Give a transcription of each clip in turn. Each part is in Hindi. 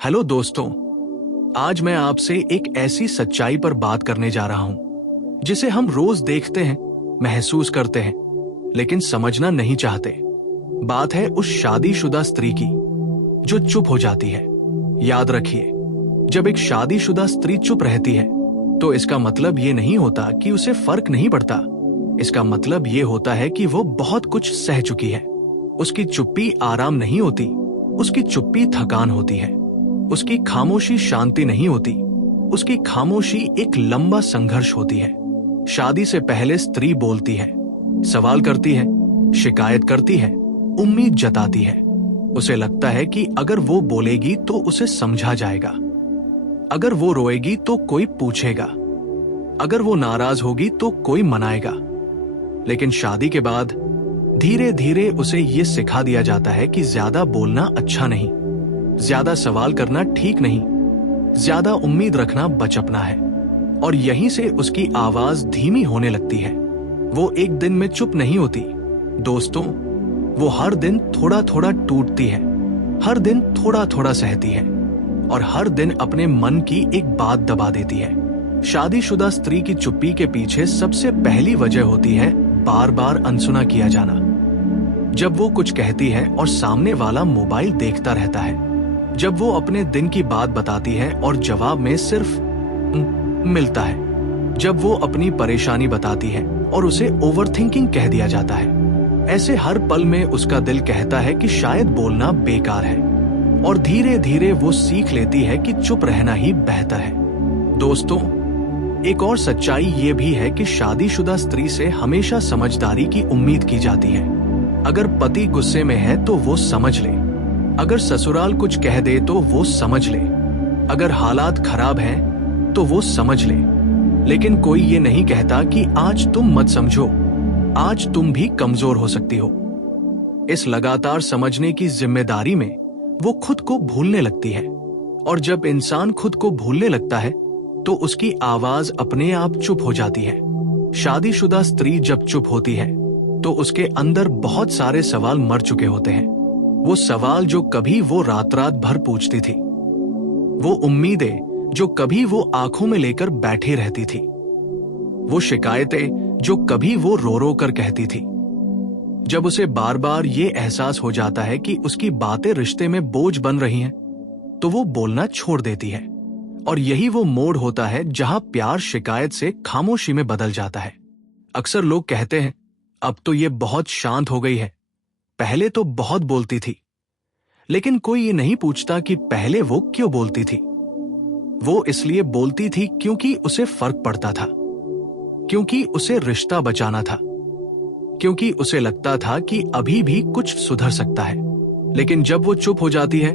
हेलो दोस्तों, आज मैं आपसे एक ऐसी सच्चाई पर बात करने जा रहा हूं जिसे हम रोज देखते हैं, महसूस करते हैं, लेकिन समझना नहीं चाहते। बात है उस शादीशुदा स्त्री की जो चुप हो जाती है। याद रखिए, जब एक शादीशुदा स्त्री चुप रहती है तो इसका मतलब ये नहीं होता कि उसे फर्क नहीं पड़ता। इसका मतलब ये होता है कि वो बहुत कुछ सह चुकी है। उसकी चुप्पी आराम नहीं होती, उसकी चुप्पी थकान होती है। उसकी खामोशी शांति नहीं होती, उसकी खामोशी एक लंबा संघर्ष होती है। शादी से पहले स्त्री बोलती है, सवाल करती है, शिकायत करती है, उम्मीद जताती है। उसे लगता है कि अगर वो बोलेगी तो उसे समझा जाएगा, अगर वो रोएगी तो कोई पूछेगा, अगर वो नाराज होगी तो कोई मनाएगा। लेकिन शादी के बाद धीरे धीरे उसे ये सिखा दिया जाता है कि ज्यादा बोलना अच्छा नहीं, ज्यादा सवाल करना ठीक नहीं, ज्यादा उम्मीद रखना बचपना है। और यहीं से उसकी आवाज धीमी होने लगती है। वो एक दिन में चुप नहीं होती दोस्तों, वो हर दिन थोड़ा थोड़ा टूटती है, हर दिन थोड़ा थोड़ा सहती है और हर दिन अपने मन की एक बात दबा देती है। शादीशुदा स्त्री की चुप्पी के पीछे सबसे पहली वजह होती है बार बार अनसुना किया जाना। जब वो कुछ कहती है और सामने वाला मोबाइल देखता रहता है, जब वो अपने दिन की बात बताती है और जवाब में सिर्फ मिलता है, जब वो अपनी परेशानी बताती है और उसे ओवरथिंकिंग कह दिया जाता है। ऐसे हर पल में उसका दिल कहता है कि शायद बोलना बेकार है और धीरे धीरे वो सीख लेती है कि चुप रहना ही बेहतर है। दोस्तों, एक और सच्चाई ये भी है कि शादीशुदा स्त्री से हमेशा समझदारी की उम्मीद की जाती है। अगर पति गुस्से में है तो वो समझ ले, अगर ससुराल कुछ कह दे तो वो समझ ले, अगर हालात खराब हैं तो वो समझ ले। लेकिन कोई ये नहीं कहता कि आज तुम मत समझो, आज तुम भी कमजोर हो सकती हो। इस लगातार समझने की जिम्मेदारी में वो खुद को भूलने लगती है और जब इंसान खुद को भूलने लगता है तो उसकी आवाज अपने आप चुप हो जाती है। शादीशुदा स्त्री जब चुप होती है तो उसके अंदर बहुत सारे सवाल मर चुके होते हैं। वो सवाल जो कभी वो रात रात भर पूछती थी, वो उम्मीदें जो कभी वो आंखों में लेकर बैठी रहती थी, वो शिकायतें जो कभी वो रो रो कर कहती थी। जब उसे बार बार ये एहसास हो जाता है कि उसकी बातें रिश्ते में बोझ बन रही हैं, तो वो बोलना छोड़ देती है। और यही वो मोड़ होता है जहां प्यार शिकायत से खामोशी में बदल जाता है। अक्सर लोग कहते हैं, अब तो ये बहुत शांत हो गई है, पहले तो बहुत बोलती थी। लेकिन कोई ये नहीं पूछता कि पहले वो क्यों बोलती थी। वो इसलिए बोलती थी क्योंकि उसे फर्क पड़ता था, क्योंकि उसे रिश्ता बचाना था, क्योंकि उसे लगता था कि अभी भी कुछ सुधर सकता है। लेकिन जब वो चुप हो जाती है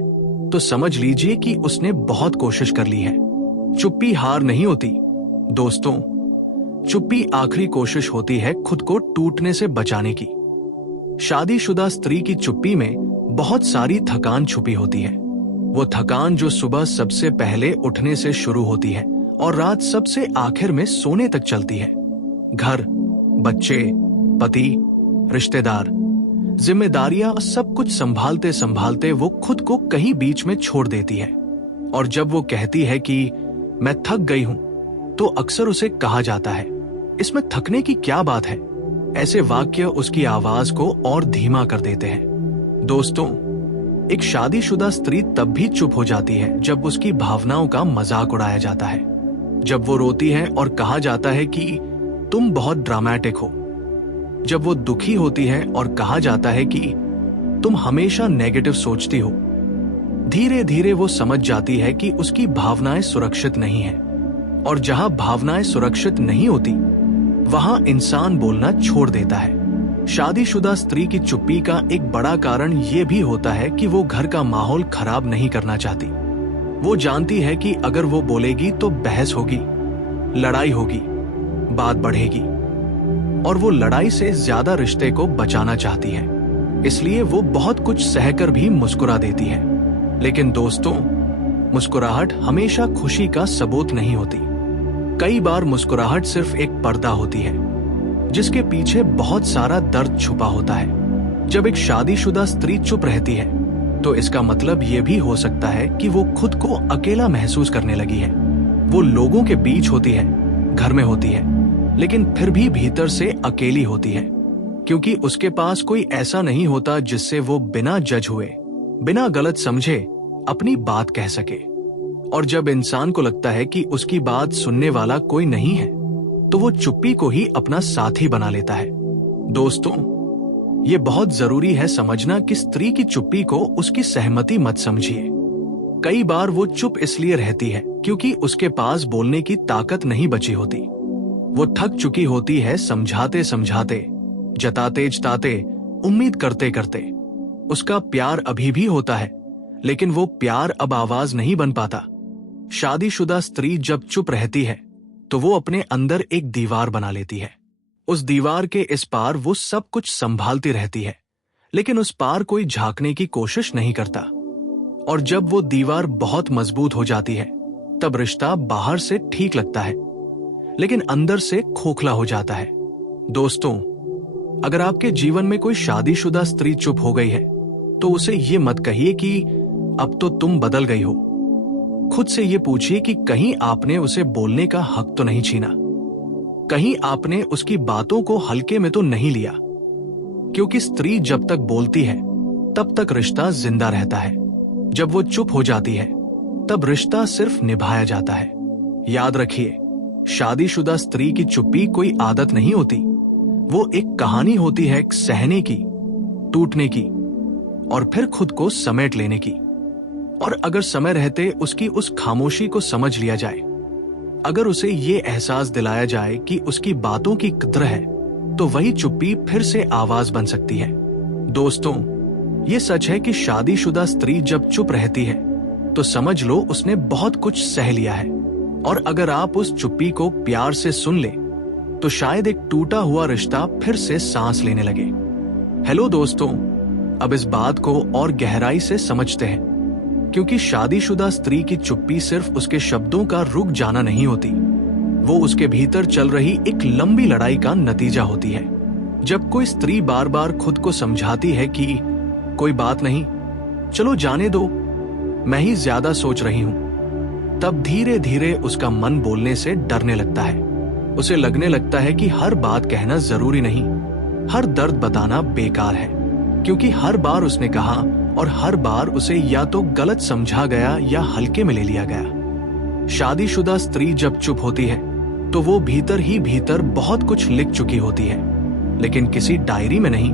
तो समझ लीजिए कि उसने बहुत कोशिश कर ली है। चुप्पी हार नहीं होती दोस्तों, चुप्पी आखिरी कोशिश होती है खुद को टूटने से बचाने की। शादीशुदा स्त्री की चुप्पी में बहुत सारी थकान छुपी होती है। वो थकान जो सुबह सबसे पहले उठने से शुरू होती है और रात सबसे आखिर में सोने तक चलती है। घर, बच्चे, पति, रिश्तेदार, जिम्मेदारियां, सब कुछ संभालते संभालते वो खुद को कहीं बीच में छोड़ देती है। और जब वो कहती है कि मैं थक गई हूं, तो अक्सर उसे कहा जाता है, इसमें थकने की क्या बात है। ऐसे वाक्य उसकी आवाज को और धीमा कर देते हैं। दोस्तों, एक शादीशुदा स्त्री तब भी चुप हो जाती है जब उसकी भावनाओं का मजाक उड़ाया जाता है, जब वो रोती है और कहा जाता है कि तुम बहुत ड्रामेटिक हो, जब वो दुखी होती है और कहा जाता है कि तुम हमेशा नेगेटिव सोचती हो। धीरे धीरे वो समझ जाती है कि उसकी भावनाएं सुरक्षित नहीं हैं और जहां भावनाएं सुरक्षित नहीं होती वहां इंसान बोलना छोड़ देता है। शादीशुदा स्त्री की चुप्पी का एक बड़ा कारण ये भी होता है कि वो घर का माहौल खराब नहीं करना चाहती। वो जानती है कि अगर वो बोलेगी तो बहस होगी, लड़ाई होगी, बात बढ़ेगी और वो लड़ाई से ज्यादा रिश्ते को बचाना चाहती है। इसलिए वो बहुत कुछ सहकर भी मुस्कुरा देती है। लेकिन दोस्तों, मुस्कुराहट हमेशा खुशी का सबूत नहीं होती। कई बार मुस्कुराहट सिर्फ एक पर्दा होती है जिसके पीछे बहुत सारा दर्द छुपा होता है। जब एक शादीशुदा स्त्री चुप रहती है तो इसका मतलब ये भी हो सकता है कि वो खुद को अकेला महसूस करने लगी है। वो लोगों के बीच होती है, घर में होती है, लेकिन फिर भी भीतर से अकेली होती है, क्योंकि उसके पास कोई ऐसा नहीं होता जिससे वो बिना जज हुए, बिना गलत समझे अपनी बात कह सके। और जब इंसान को लगता है कि उसकी बात सुनने वाला कोई नहीं है, तो वो चुप्पी को ही अपना साथी बना लेता है। दोस्तों, ये बहुत जरूरी है समझना कि स्त्री की चुप्पी को उसकी सहमति मत समझिए। कई बार वो चुप इसलिए रहती है क्योंकि उसके पास बोलने की ताकत नहीं बची होती। वो थक चुकी होती है समझाते समझाते, जताते जताते, उम्मीद करते करते। उसका प्यार अभी भी होता है, लेकिन वो प्यार अब आवाज नहीं बन पाता। शादीशुदा स्त्री जब चुप रहती है तो वो अपने अंदर एक दीवार बना लेती है। उस दीवार के इस पार वो सब कुछ संभालती रहती है, लेकिन उस पार कोई झांकने की कोशिश नहीं करता। और जब वो दीवार बहुत मजबूत हो जाती है, तब रिश्ता बाहर से ठीक लगता है, लेकिन अंदर से खोखला हो जाता है। दोस्तों, अगर आपके जीवन में कोई शादीशुदा स्त्री चुप हो गई है, तो उसे ये मत कहिए कि अब तो तुम बदल गई हो। खुद से ये पूछिए कि कहीं आपने उसे बोलने का हक तो नहीं छीना, कहीं आपने उसकी बातों को हल्के में तो नहीं लिया। क्योंकि स्त्री जब तक बोलती है तब तक रिश्ता जिंदा रहता है। जब वो चुप हो जाती है तब रिश्ता सिर्फ निभाया जाता है। याद रखिए, शादीशुदा स्त्री की चुप्पी कोई आदत नहीं होती, वो एक कहानी होती है, सहने की, टूटने की और फिर खुद को समेट लेने की। और अगर समय रहते उसकी उस खामोशी को समझ लिया जाए, अगर उसे ये एहसास दिलाया जाए कि उसकी बातों की कद्र है, तो वही चुप्पी फिर से आवाज बन सकती है। दोस्तों, ये सच है कि शादीशुदा स्त्री जब चुप रहती है तो समझ लो उसने बहुत कुछ सह लिया है। और अगर आप उस चुप्पी को प्यार से सुन ले, तो शायद एक टूटा हुआ रिश्ता फिर से सांस लेने लगे। हेलो दोस्तों, अब इस बात को और गहराई से समझते हैं, क्योंकि शादीशुदा स्त्री की चुप्पी सिर्फ उसके शब्दों का रुक जाना नहीं होती, वो उसके भीतर चल रही एक लंबी लड़ाई का नतीजा होती है। जब कोई स्त्री बार बार खुद को समझाती है कि कोई बात नहीं, चलो जाने दो, मैं ही ज्यादा सोच रही हूं, तब धीरे धीरे उसका मन बोलने से डरने लगता है। उसे लगने लगता है कि हर बात कहना जरूरी नहीं, हर दर्द बताना बेकार है, क्योंकि हर बार उसने कहा और हर बार उसे या तो गलत समझा गया या हल्के में ले लिया गया। शादीशुदा स्त्री जब चुप होती है तो वो भीतर ही भीतर बहुत कुछ लिख चुकी होती है, लेकिन किसी डायरी में नहीं,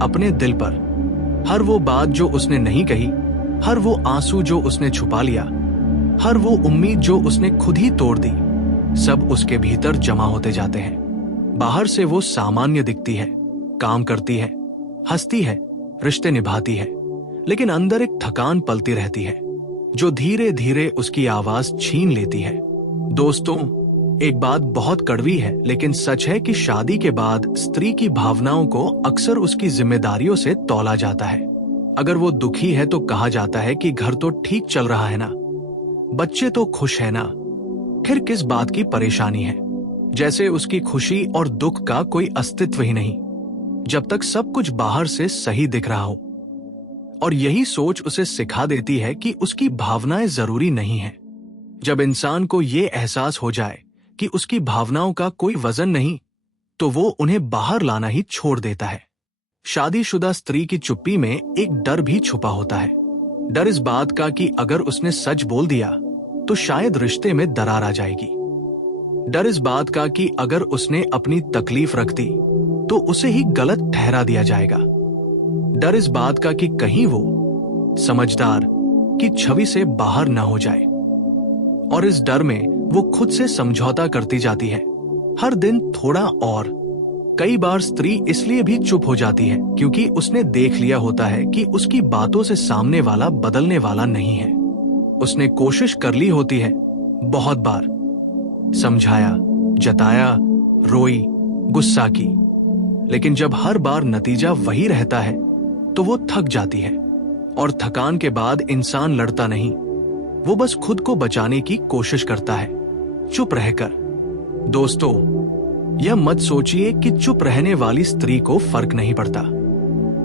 अपने दिल पर। हर वो बात जो उसने नहीं कही, हर वो आंसू जो उसने छुपा लिया, हर वो उम्मीद जो उसने खुद ही तोड़ दी, सब उसके भीतर जमा होते जाते हैं। बाहर से वो सामान्य दिखती है, काम करती है, हंसती है, रिश्ते निभाती है, लेकिन अंदर एक थकान पलती रहती है जो धीरे धीरे उसकी आवाज छीन लेती है। दोस्तों, एक बात बहुत कड़वी है, लेकिन सच है कि शादी के बाद स्त्री की भावनाओं को अक्सर उसकी जिम्मेदारियों से तौला जाता है। अगर वो दुखी है तो कहा जाता है कि घर तो ठीक चल रहा है ना, बच्चे तो खुश है ना, फिर किस बात की परेशानी है, जैसे उसकी खुशी और दुख का कोई अस्तित्व ही नहीं, जब तक सब कुछ बाहर से सही दिख रहा हो। और यही सोच उसे सिखा देती है कि उसकी भावनाएं जरूरी नहीं है। जब इंसान को ये एहसास हो जाए कि उसकी भावनाओं का कोई वजन नहीं, तो वो उन्हें बाहर लाना ही छोड़ देता है। शादीशुदा स्त्री की चुप्पी में एक डर भी छुपा होता है। डर इस बात का कि अगर उसने सच बोल दिया तो शायद रिश्ते में दरार आ जाएगी। डर इस बात का कि अगर उसने अपनी तकलीफ रख दी तो उसे ही गलत ठहरा दिया जाएगा। डर इस बात का कि कहीं वो समझदार की छवि से बाहर न हो जाए। और इस डर में वो खुद से समझौता करती जाती है, हर दिन थोड़ा और। कई बार स्त्री इसलिए भी चुप हो जाती है क्योंकि उसने देख लिया होता है कि उसकी बातों से सामने वाला बदलने वाला नहीं है। उसने कोशिश कर ली होती है, बहुत बार समझाया, जताया, रोई, गुस्सा की, लेकिन जब हर बार नतीजा वही रहता है तो वो थक जाती है। और थकान के बाद इंसान लड़ता नहीं, वो बस खुद को बचाने की कोशिश करता है, चुप रहकर। दोस्तों, यह मत सोचिए कि चुप रहने वाली स्त्री को फर्क नहीं पड़ता।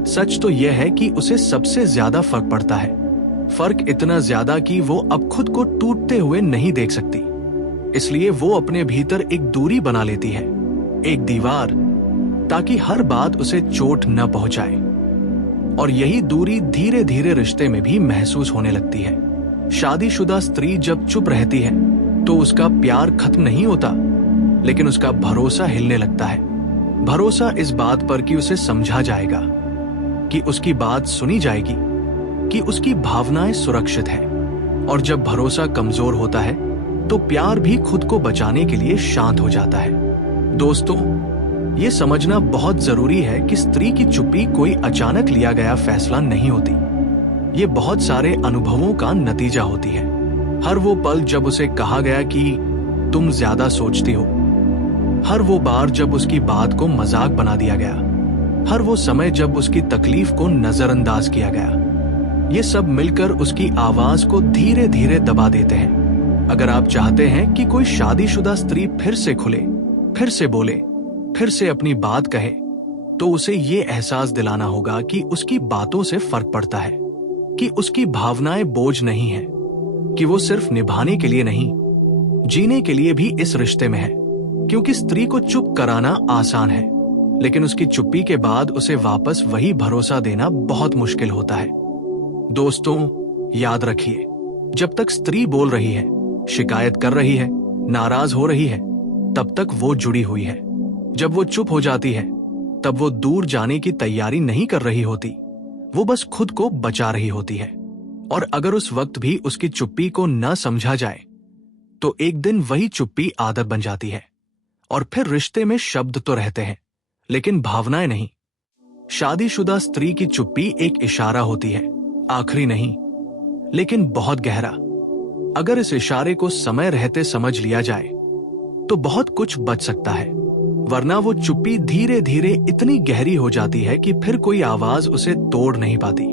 सच तो यह है कि उसे सबसे ज्यादा फर्क पड़ता है। फर्क इतना ज्यादा कि वो अब खुद को टूटते हुए नहीं देख सकती। इसलिए वो अपने भीतर एक दूरी बना लेती है, एक दीवार, ताकि हर बात उसे चोट न पहुंचाए। और यही दूरी धीरे धीरे रिश्ते में भी महसूस होने लगती है। शादीशुदा स्त्री जब चुप रहती है तो उसका प्यार खत्म नहीं होता, लेकिन उसका भरोसा हिलने लगता है। भरोसा इस बात पर कि उसे समझा जाएगा, कि उसकी बात सुनी जाएगी, कि उसकी भावनाएं सुरक्षित है। और जब भरोसा कमजोर होता है तो प्यार भी खुद को बचाने के लिए शांत हो जाता है। दोस्तों, ये समझना बहुत जरूरी है कि स्त्री की चुप्पी कोई अचानक लिया गया फैसला नहीं होती। ये बहुत सारे अनुभवों का नतीजा होती है। हर वो पल जब उसे कहा गया कि तुम ज्यादा सोचती हो, हर वो बार जब उसकी बात को मजाक बना दिया गया, हर वो समय जब उसकी तकलीफ को नजरअंदाज किया गया, ये सब मिलकर उसकी आवाज को धीरे धीरे दबा देते हैं। अगर आप चाहते हैं कि कोई शादीशुदा स्त्री फिर से खुले, फिर से बोले, फिर से अपनी बात कहे, तो उसे ये एहसास दिलाना होगा कि उसकी बातों से फर्क पड़ता है, कि उसकी भावनाएं बोझ नहीं है, कि वो सिर्फ निभाने के लिए नहीं, जीने के लिए भी इस रिश्ते में है। क्योंकि स्त्री को चुप कराना आसान है, लेकिन उसकी चुप्पी के बाद उसे वापस वही भरोसा देना बहुत मुश्किल होता है। दोस्तों, याद रखिए, जब तक स्त्री बोल रही है, शिकायत कर रही है, नाराज हो रही है, तब तक वो जुड़ी हुई है। जब वो चुप हो जाती है, तब वो दूर जाने की तैयारी नहीं कर रही होती, वो बस खुद को बचा रही होती है। और अगर उस वक्त भी उसकी चुप्पी को न समझा जाए, तो एक दिन वही चुप्पी आदत बन जाती है। और फिर रिश्ते में शब्द तो रहते हैं, लेकिन भावनाएं नहीं। शादीशुदा स्त्री की चुप्पी एक इशारा होती है, आखिरी नहीं, लेकिन बहुत गहरा। अगर इस इशारे को समय रहते समझ लिया जाए तो बहुत कुछ बच सकता है, वरना वो चुप्पी धीरे धीरे इतनी गहरी हो जाती है कि फिर कोई आवाज उसे तोड़ नहीं पाती।